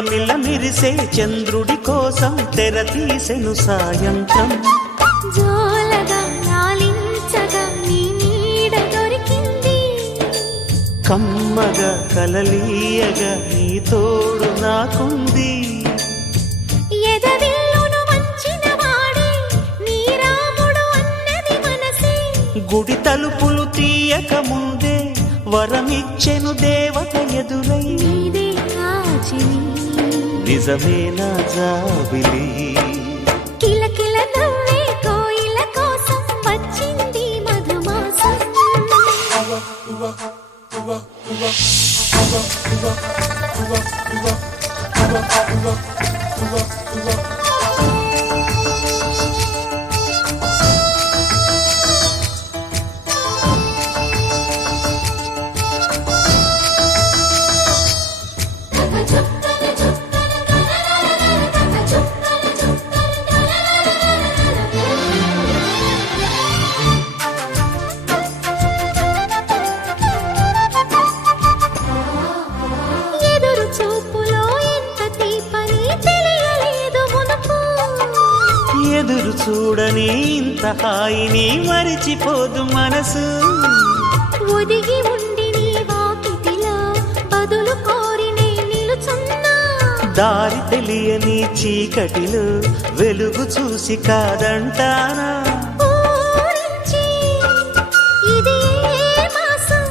మిలమిల మిరిసే చంద్రుడి కోసం తెర తీసెను సాయంత్రం. జోలగా లాలించగా నీ నీడ దొరికింది, కమ్మగా కలలీయగా నీ తోడు నాకుంది. ఎదవిల్లును వంచిన వాడే నీ రాముడు అన్నది మనసే, గుడి తలుపులు తీయక ముందే వరమిచ్చెను దేవత ఎదురై. నీదే కాచిని నిజమేనా జాబిలి, కిలకిల నవ్వే కోయిల కోసం వచ్చింది మధుమాసం. ఎదురు చూపులో ఎంత తీపని తెలియలేదు మునుపు, ఎదురు చూడని ఇంత హాయిని మరిచిపోదు మనసు. ఒదిగి ఉండి నీ వాకిటిలో బదులు కోరి నే నిలుచున్నా, దారి తెలియని చీకటిలో వెలుగు చూసి కాదంటానా. ఊరించి ఇది ఏ మాసం,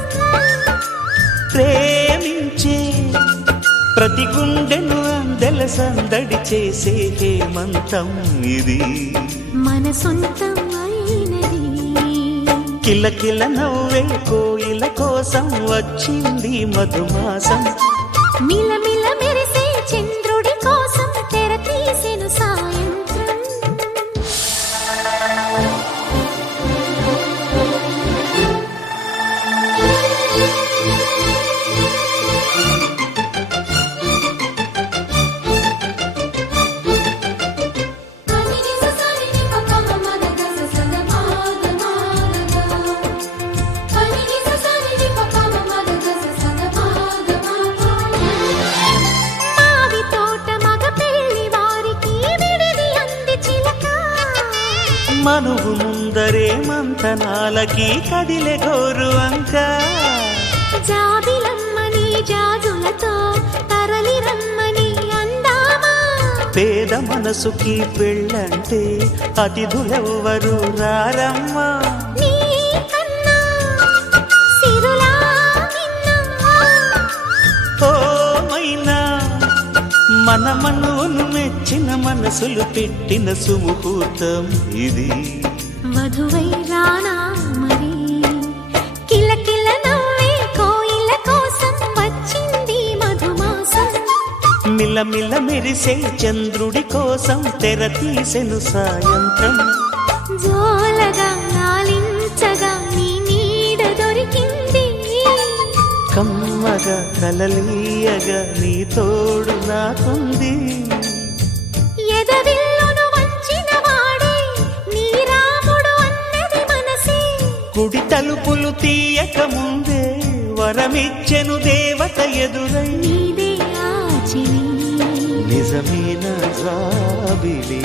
ప్రేమించే ప్రతి గుండెను అందెల సందడి చేసే హేమంతం ఇది. మన సొంతం అయినది. కిలకిల నవ్వే కోయిల కోసం వచ్చింది మధుమాసం. మిలమిల మెరిసే చంద్రుడి కోసం తెర తీసెను సాయంత్రం. మావి తోట మగ పెళ్లి వారికి విడిది అంది చిలక, మనువు ముందరే మంతనాలకి కదిలే గోరు అంక. జాబిలమ్మని జాజులతో తరలి రమ్మని అందామా, పేద మనసుకి పెళ్ళంటే అతిథులెవ్వరు రారమ్మా. నీ కన్నా సిరులా నిన్నా, ఓ మైనా మన మనువును మెచ్చిన మనసులు పెట్టిన సుముహూర్తం ఇది. వధువై రానా మరి, కిలకిల నవ్వే కోయిల కోసం వచ్చింది మధుమాసం. మిలమిల మెరిసే చంద్రుడి కోసం తెర తీసెను సాయంత్రం. జోలగా లాలించగా నీ నీడ దొరికింది, కమ్మగా కలలీయగా నీ తోడు నాకుంది. ఎదవిల్లును వంచిన వాడే నీ రాముడు అన్నది మనసే, గుడి తలుపులు తీయక ముందే వరమిచ్చెను దేవత ఎదురై. నీదే ఆచిని నిజమేనా జాబిలి.